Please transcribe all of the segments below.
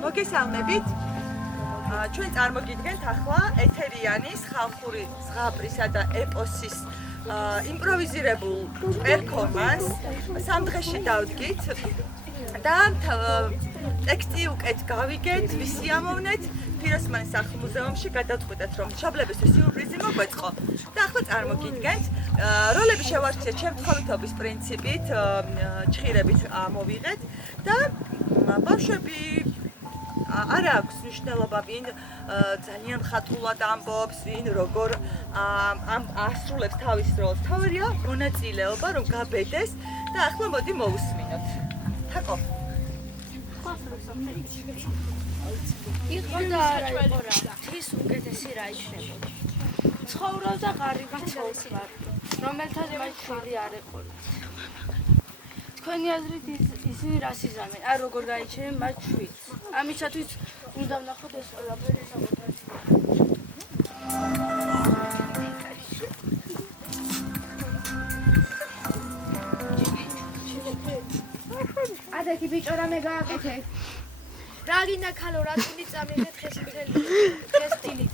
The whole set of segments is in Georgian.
მოგესალმებით. ჩვენ წარმოგიდგენთ ახლა ეთერიანის ხალხური ზღაპრისა და ეპოსის იმპროვიზირებულ პერფორმანსს. სამ დღეში დავდგით და ტექსტი უკეთ გავიგეთ, ვისიამოვნეთ. ფიროსმანის სახლ-მუზეუმში გადავწყვიტეთ, რომ მშობლებისთვის სიურპრიზი მოგვეწყო და ახლა წარმოგიდგენთ. როლები შევარჩიეთ შემთხვევითობის პრინციპით, ჩხირებით მოვიღეთ და ბავშვები არ აქვს მნიშვნელობა, ვინ ძალიან ხატულად ამბობს, ვინ როგორ ასრულებს თავის როლს. თავია მონაწილეობა, რომ გაბედეს და ახლა მოდი მოვუსმინოთ. თაკო. იყო და არა იყო რა. ის უკეთესი რა იქნებოდა. ცხოვრობდა ღარიბი ცოლსვარ, რომელთაც მას შვილი არ ეყოლა. თქვენი აზრით ისინი რას იზამენ? არ როგორ გაიჩენენ მათ შვილს? ამისათვის უნდა ვნახოთ ეს ყველაფერი საკუთარ ადეთი ბიჭო რამე გააკეთე. რა გინდა ქალო, რა წილი წამიღეთ ხეს წილი.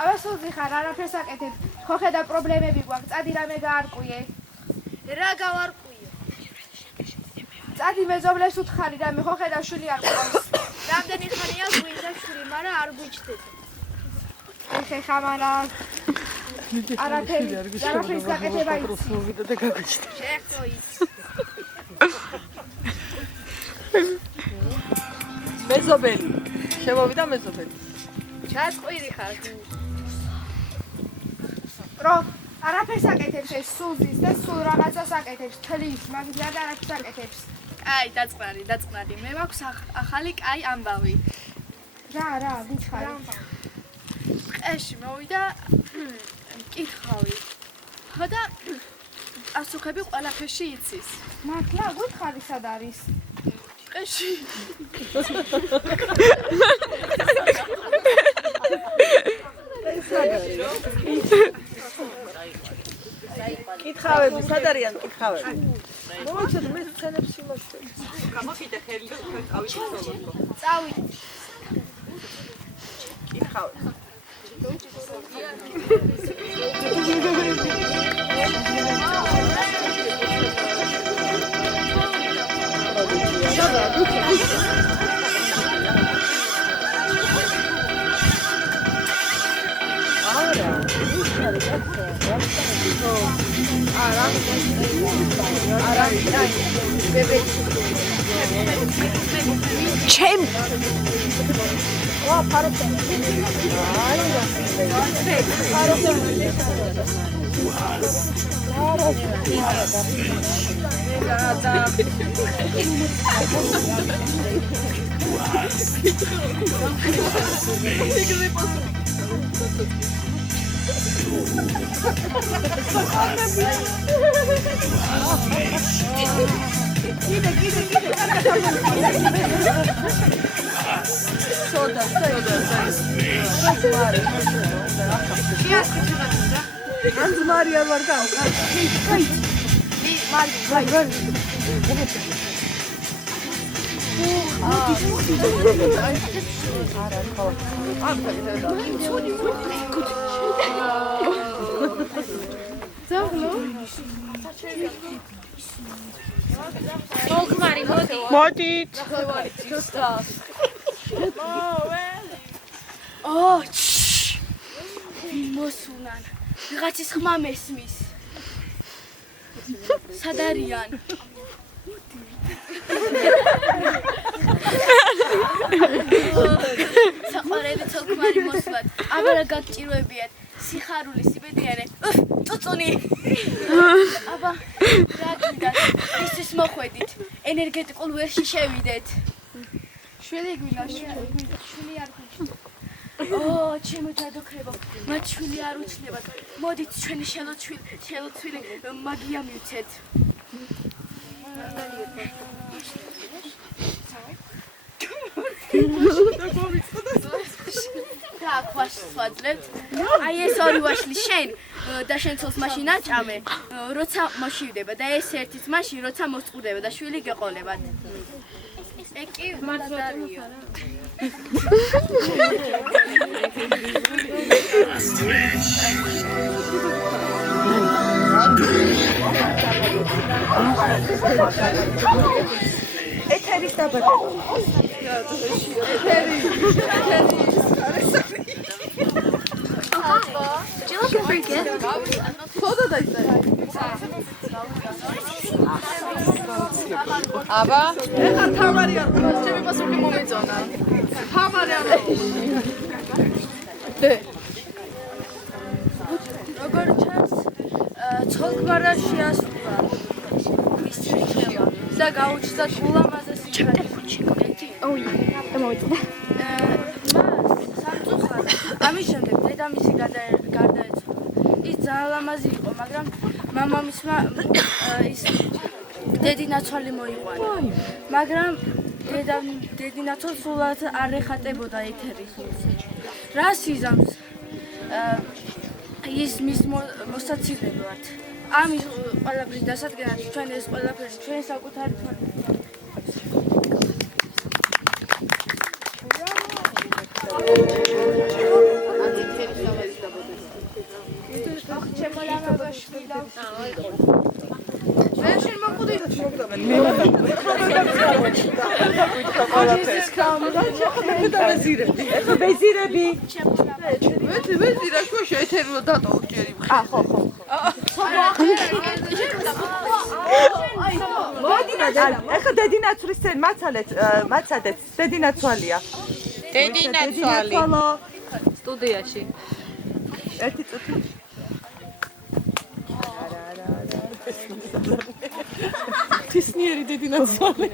აბა სულზი ხარ, არაფერს აკეთებ. ხო ხედა პრობლემები გვაქვს, წადი რამე გაარკვიე. რა გავარკვიო? წადი მეზობლებს უთხარი რამე, ხო ხედა შვილი არ ყავს. რამდენი ხანია გვინდა შვილი, მაგრამ არ გვიჩდება. ეხა მარა არაფერს გაკეთება იცი. შეხო ის. მეზობელი. შემოვიდა მეზობელი. ჩასყვირი ხარ. რო არაფერს აკეთებს ეს სულზის და სულ რაღაცას აკეთებს, თლის, მაგდია და არაფერს აკეთებს. აი, დაწყნარი. მე მაქვს ახალი კაი ამბავი. რა, ვიჩხარი. ყეში მოვიდა მკითხავი. ხო და ასუქები ყველაფერში იცის. მართლა გვითხარი სად არის? ყეში. კითხავები სად არიან კითხავები? მოიცადე მე სცენებს იმასწრებ. გამოკიდე ხელი და თქვენ წავიდეთ. წავიდეთ. კითხავები. ჩემ Maria Varga. Modit. Oh, მოსულან. ვიღაცის ხმა მესმის. სად არიან? საყვარელი ცოლქმარი მოსვლად. აბა რა გაგჭირვებიათ? სიხარული, სიბედნიერე. წუწუნი. აბა რა გინდა? ისის მოხვედით. ენერგეტიკულ ვერში შევიდეთ. შვილი გვინდა, შვილი არ გვინდა. ჩემო ჯადოქრებო, მათ შვილი არ უჩნდებათ. მოდით ჩვენი შელოცვილი მაგია მივცეთ. და აქ ვაშლს ვაძლევთ. აი ეს ორი ვაშლი შენ და შენ ცოლს მაშინ აჭამე, როცა მოშივდება და ეს ერთიც მაშინ როცა მოსწყურდება და შვილი გეყოლებათ. ეკი მარტარიო. ეთერის დაბადება. Do you like a free gift? აბა, ეხა თავარია. ჩემი პასუხი მომეწონა. თავარია. როგორ ჩანს, ცოლ-ქმარა შეასრულა მის რჩევა და გაუჩნდა გულამაზესი ჩაჭი. მომეწონა. მას სამწუხაროდ ამის შემდეგ დედამისი გარდაეცვალა. ის ძალიან ლამაზი იყო, მაგრამ მამამისმა ის დედინაცვალი მოიყვანა. მაგრამ დედინაცვალს სულად არ ეხატებოდა ეთერი ხილზე. რას იზამს ის მის მოსაცილებლად. ამის ყველაფრის დასადგენად ჩვენ ეს ყველაფერი ჩვენ საკუთარი თვალით ბეზირები. ვეძი რა შოშა ეთერულა დატოვ ჯერი. ხო. ეხა დედინაცვლის წინ მაცადეთ, დედინაცვალია. დედინაცვალი. სტუდიაში. ერთი წუთი. თისნიერი დედინაცვალი.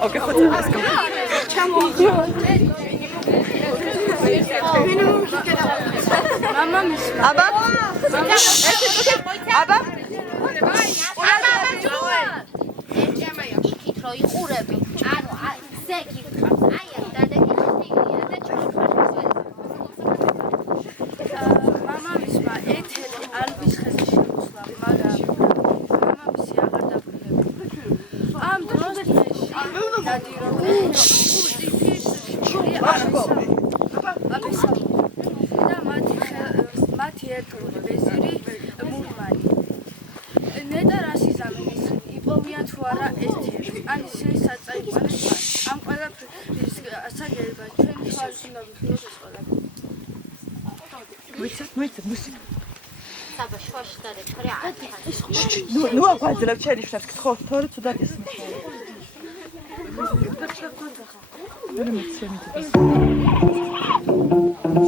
Okay, goed. Mama misma. Aba? Aba? იქით რო იყურები, ანუ ზე გიქრავს, აი ამ დადეკილია და მამამისმა ეთერი ალვის ხეზე შემოსვლა, მაგრამ მამამისი აღარ დაბრუნებულა. ამ დროს დადირობდნენ და მათი ერთგული ვეზირი მურმანი. ნეტა რას იზამის, იპოვია თუ არა ეთერი, ან ისინი საწაიყვანეს მას. ამ ყველაფრის ასაგება ჩვენი თვალს უნდა ვიხილოთ ეს ყველაფერი. მოიცა მუსიკა. საბა შუაში დადექრე არ. ნუ აღვაძლევ ჩერი შეხ ხო თორე თუდად ისმის. Thank you.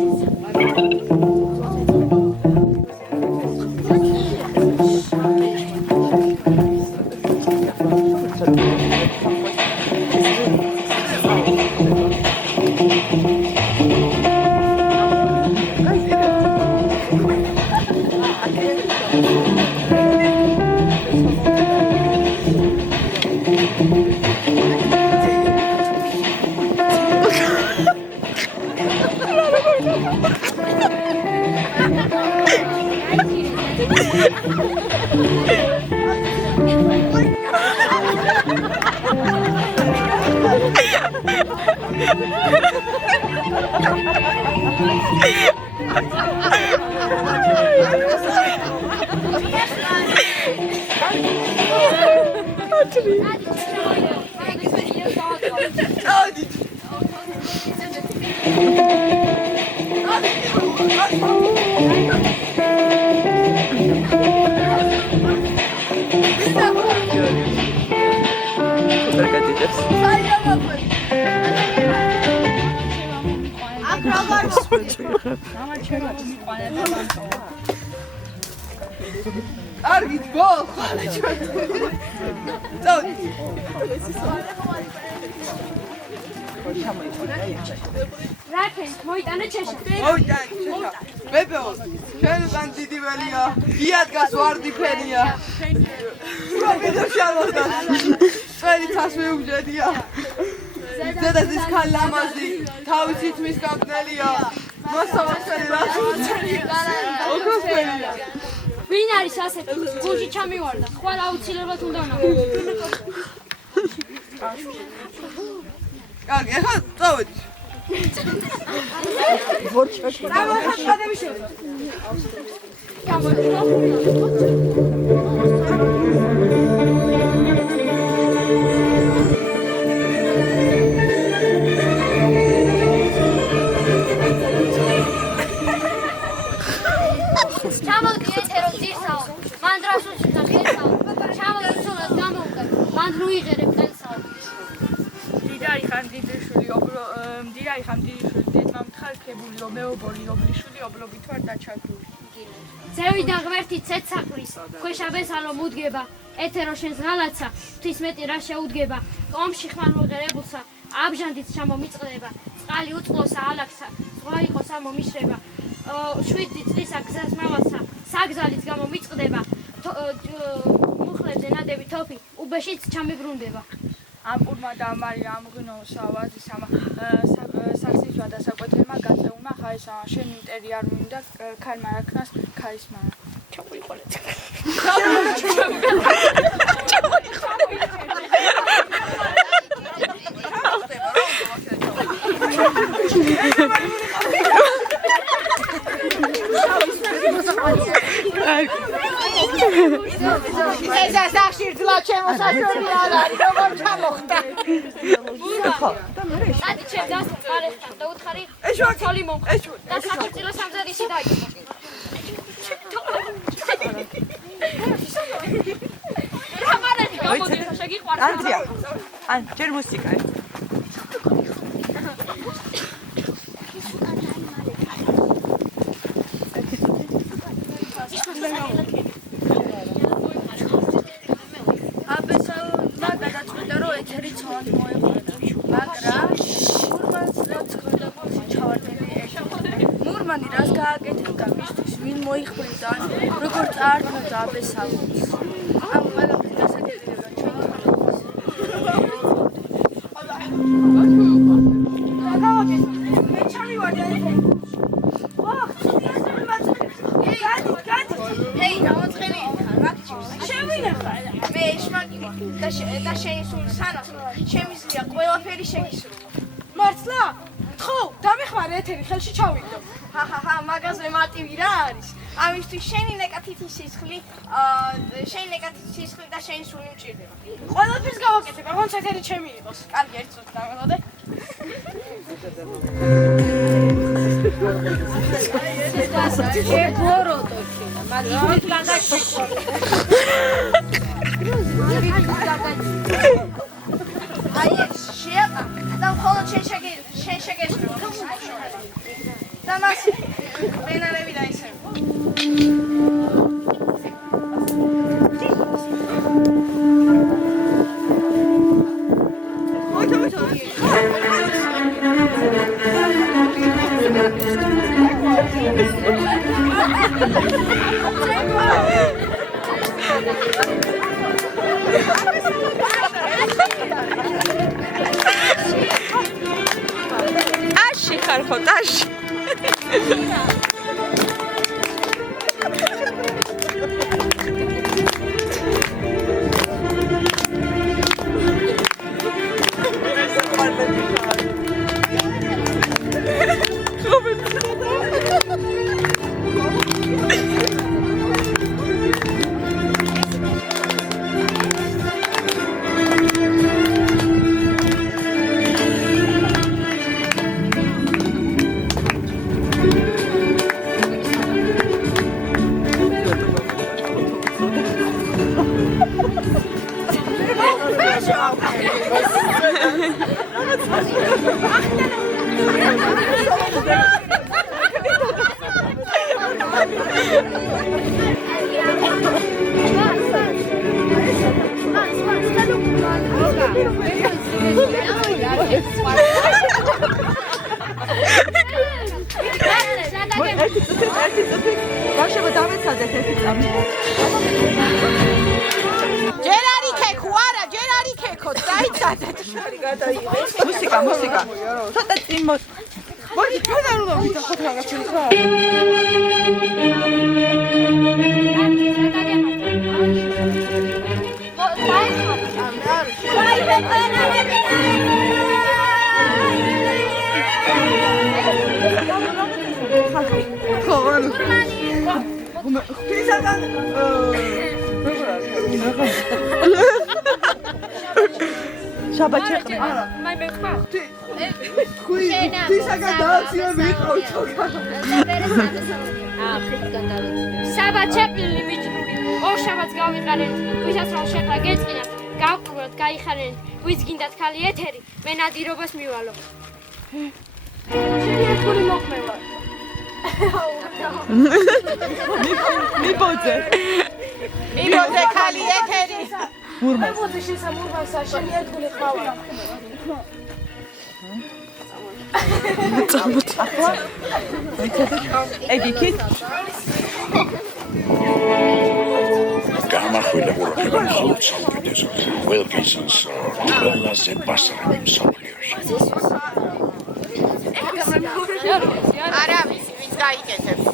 არგით ბოლ რაფენ მოიტანა ჩეშა ბებეო შენ უკან დიდი ველია იადგას ვარდი ფენია პროფიტო შალოდა წელი თას მეუგჯედია ზედაზის ხან ლამაზი თავისით მის გამწნელია მოსავასელი რასუცელია ოქროსფერია ვინ არის ასეთი გულში ჩამივარდა ხვალ აუცილებლად უნდა კარგი ახლა წავედი ზევიდან ღმერთი ცეცხლის ქვეშაბესალო მუდგება ეთერო შენს ღალაცა ღვთის მეტი რა შეუდგება ომში ხმარ მოღერებულსა აბჟანდით ჩამომიწყდება წყალი უწყლოსა ალაქსა ზღვა იყოს ამომიშრება 7 წლისა გზას მავასა საგზალიც გამომიწყდება მუხლებზე ნადები თოფი უბეშიც ჩამიბრუნდება ამპურმა და ამარი ამღინო სავაზის ამა საქსიჯვა და საკვეთელმა გაწეულმა ხაისამა შენი მტერი არ მინდა ქალმა რაქნას ქაისმა ჩავიყოლეთ ესა სახშირძლა ჩემო საჭირო არ არის როგორ ჩამოხდა ადი ჩემ დასწარებთან და უთხარი ცოლი მომხდა და საქართველოს სამზადისი დაიწყო რა მარადი გამოდი შეგიყვარდა ანძია ან ჯერ მუსიკა მურმანი რას გააკეთებდა მისთვის ვინ მოიხმევდა როგორ წაართმევდა აბესალოს ამ ყველაფრის დასაკეთება და შეისული სანას შემიძლია ყველაფერი შეგისრულო. მართლა? ხო, დამეხმარე ეთერი ხელში ჩავიგდო. ჰაჰაჰა, მაგაზე მარტივი რა არის? ამისთვის შენი ნეკათითი სისხლი და შენი სული მჭირდება. ყველაფერს გავაკეთებ, როგორც ეთერი ჩემი იყოს. კარგი, ერთ წუთი დამელოდე. აი ეს შეაყა და მხოლოდ შენ შეგეშრება და მას მაშინ. ბავშვებო დავეცადეთ ერთი წამი. ჯერ არ იქექო, არა, ჯერ არ იქექო, დაიცადეთ. მუსიკა. ცოტა წინ მოდი ფედერალო ვიდახოთ რაღაცა რა. შაბაჩეყი. მაი მეკვა. საბაჩეპილი მიჭრული. ორ შაბათს გავიყარეთ. ვისაც რა შეხლა გეწყინათ. გავყუროთ, გაიხარეთ. ვიც გინდათ ხალი ეთერი, მე ნადირობას მივალო. შენი ერთგული მოხმევა. მიბოძე ხალი ეთერი. მებოძე შესამურვასა შენი ერთგული ხმავა. ეგიქით გამახვილა ყურება მხოლოდ საუკეთესო ველკინსონს ყველაზე პასრები მსოფლიოში არა ვიც გაიკეთებს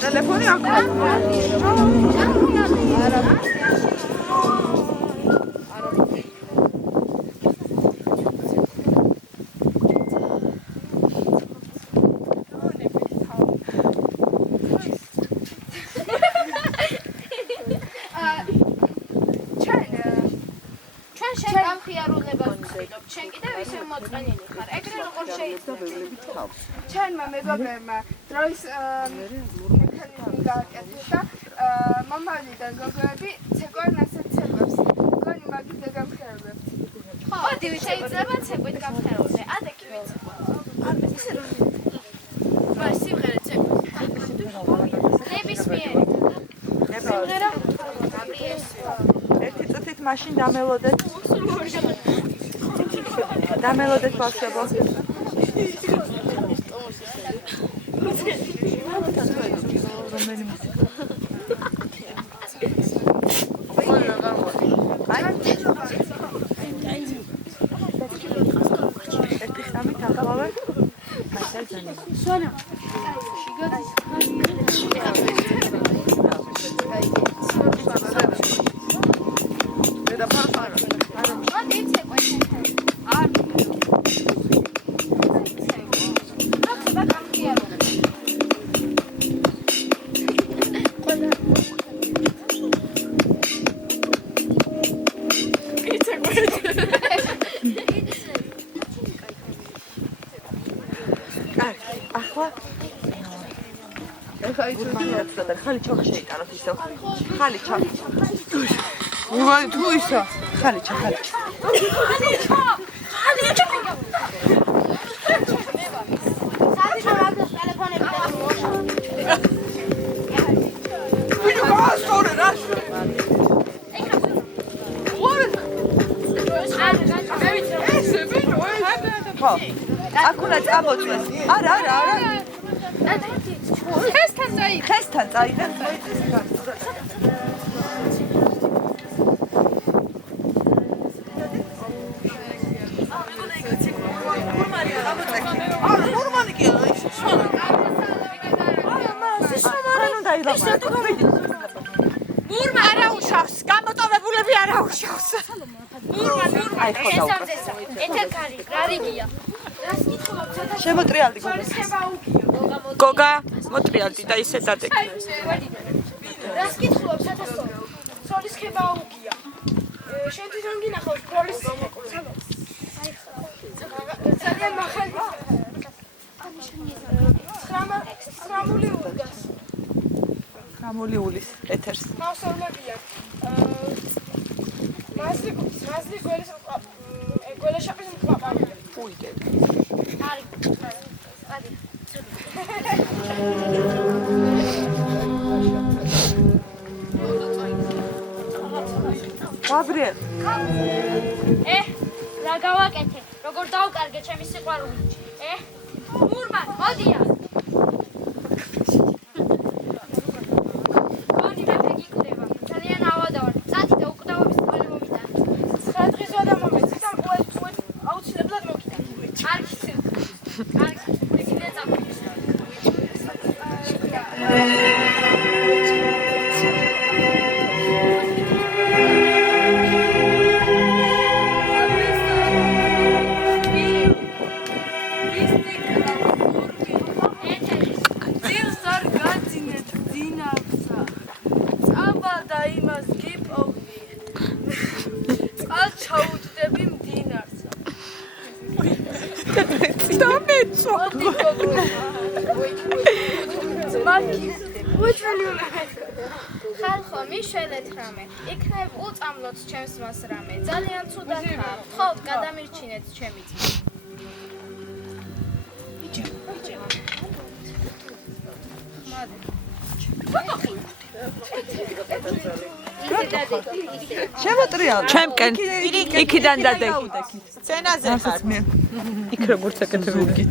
ტელეფონი აქვს. ჩვენმა მეგობრებმა დროის მექანიზმი გააკეთეს და მომავლიდან გოგოები ცეკვენ ასეთ ცეკვებს. გონი მაგით დაგამხერებებთ. მოდი შეიძლება ცეკვით გამხეროზე. ადექი ვიცეკვოთ. რა სიმღერა ცეკვით. ნებისმიერი. სიმღერა გაბრიეს. ერთი წუთით მაშინ დამელოდეთ. დამელოდეთ ბავშვებო. ხალი ჩოხ შეიტანოთ ისო. ხალი ჩოხ. ურმანი თუ ისა. ხალი ჩოხ. ვინო გასწორე რა? ესე ვინო ხო. აქულა წამოწმეს. არა. ხესთან წაიღეთ. ურმანი კი არა ის შონა. მურმა არა უშავს, გამოტოვებულები არა უშავს. აი ხო დაუკრა. ეთერკარი, რა რიგია? შემოტრიალდი გოგა, მოტრიალდი და ისე დადეკი. რას კითხულობ სათასო? სოლის ხება უგია. შენ თვითონ გინახავს ფოლის ძალიან მახალი. სრამული უგას. რამული ულის ეთერს. მასწავლებია. მასლი გველეშაპის მყავარია. უიდე. გაბრიელ. რა გავაკეთე? როგორ დავკარგე ჩემი სიყვარული? მურმა, მოდია. გონი მეფე გიკვდება. ძალიან ავადავარ. წადი და უკვდავების თვალი მომიტან. 9 დღის ვადა მომეცი და აუცილებლად მოკიდა. კარგი. ეგრე წამოიშვი. ხალხო, მიშველეთ რამე. იქნებ უწამლოთ ჩემს მას რამე. ძალიან ცუდათაა. მხოლოდ გადამირჩინეთ ჩემი ძმა. შემოტრიალდი. ჩემკენ. იქიდან დადეკი. სცენაზე ხარ. იქ როგორც აკეთებდი.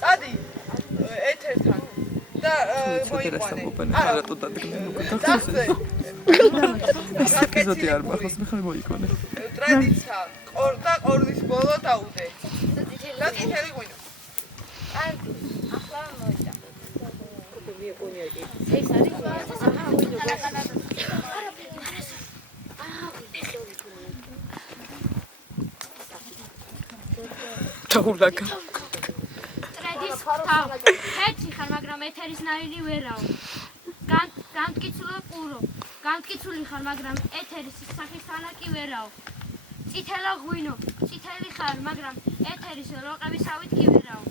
წადი ეთერთან და მოიყვანე. არა თუ დადგმე. ეს ეპიზოდი არ მახოს მე ხარ მოიყვანე. ტრადიცია ყორდა ყორნის ბოლო დაუდე. და წითელი ღვინო. ახლა მოიდა. ეს არის თაულაკა. ტრედის თავ. ერთი ხარ, მაგრამ ეთერის ნაირი ვერაო. განმტკიცულო ყურო. განმტკიცული ხარ, მაგრამ ეთერის სახის თალაკი ვერაო. წითელა ღვინო. წითელი ხარ, მაგრამ ეთერის როყებისავით კი ვერაო.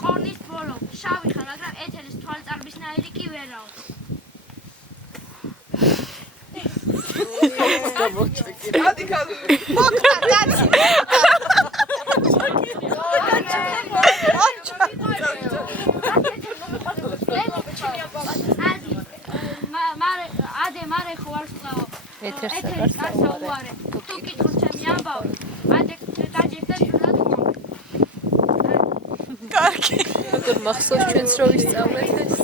ყორნის ბოლო. შავი ხარ, მაგრამ ეთერის თვალწარბის ნაირი კი ვერაო. წადი ხალხო. მოკრა დაცი. მარე ხო არ ვსწავლო. ეთერის კარსა უარე. თუ კითხულობ ჩემი ამბავი. ადე დაჯერდა შვილად მომე. კარგი. როგორ მახსოვს ჩვენს რო ვისწავლეთ ეს.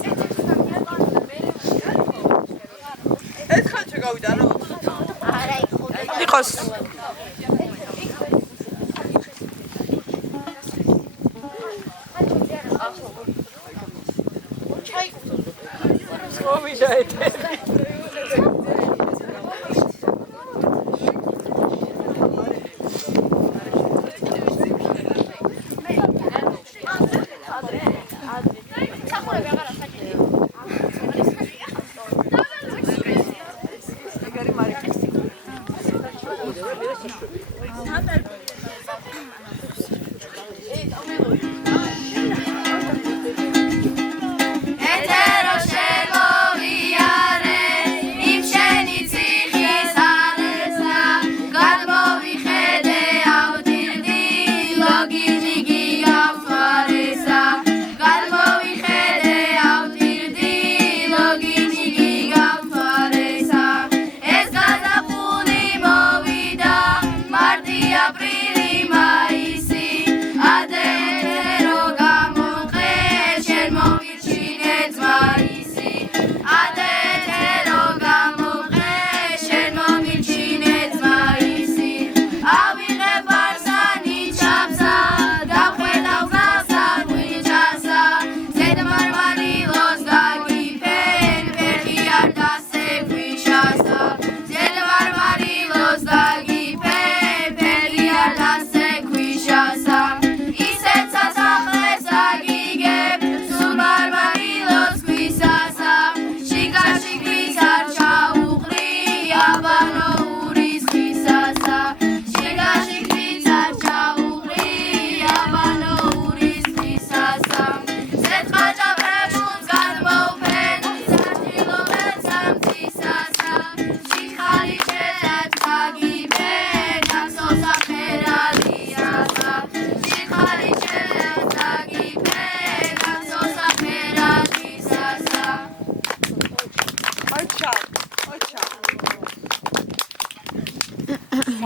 ეს ხალხი გავიდა რა. არა იყო. იყოს. მოვიდა ეთერი.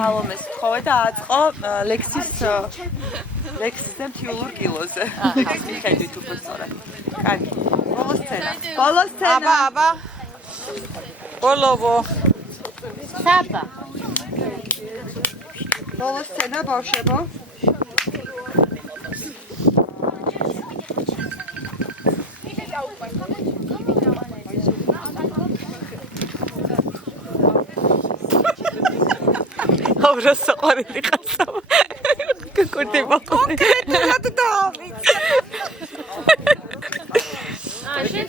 სალომეს თხოვე და აწყო ლექსისზე მთიულურ კილოზე. ხედვით უფრო სწორად. კარგი. ბოლო სცენა. აბა. ბოლოვო. საბა. ბოლო სცენა ბავშვებო. ავრა საყვარელი ყაცა. გაკურდება. კონკრეტულად დავიც. შენ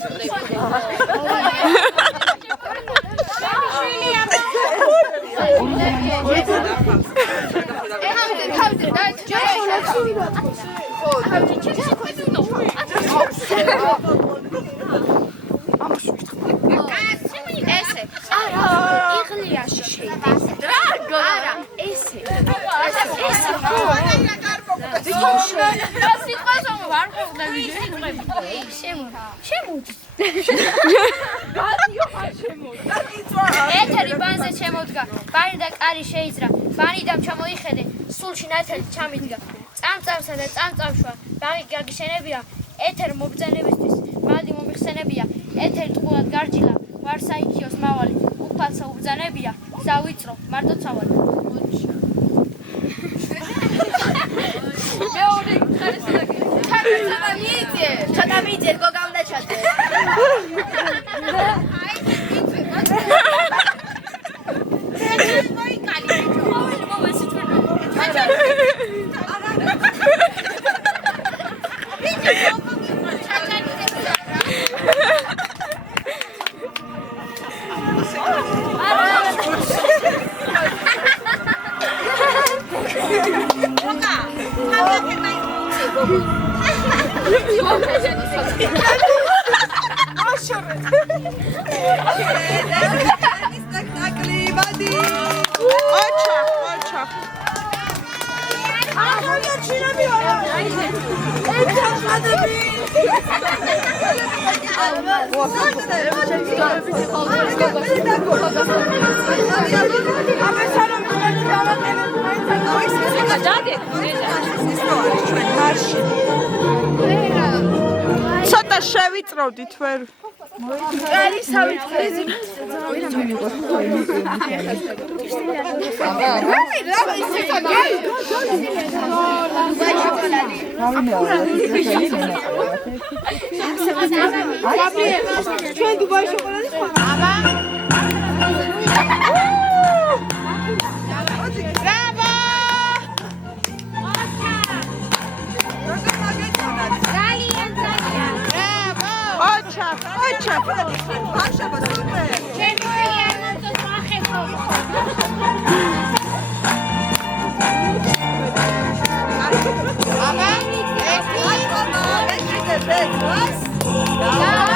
იღლიაში შეიძლება. არა, ესე. ეთერი ბანზე შემოდგა. ბანი და კარი შეიძრა. ბანიდან ჩამოიხედე. სულში ნათელი ჩამიდგა. წამწამსა და წამწამშვა. ბანი გაგიშენებია. ეთერ მობრძანებისთვის. მადი მომიხსენებია. ეთერი ტყუად გარჯილა. ვარსაიქიოს მავალი. უფალსა უბრძანებია. ზავიწრო. მარტო ცავალი. მეორე ხარისაკი. ჩატამიძე გოგავდა ჩატე. Marche. შევიწროვდით ვერ. კარი სავიწყე ჩვენ დუბაი შოკოლადი ხარ. ოჩა ბავშვობა სუპერ აბა ერთი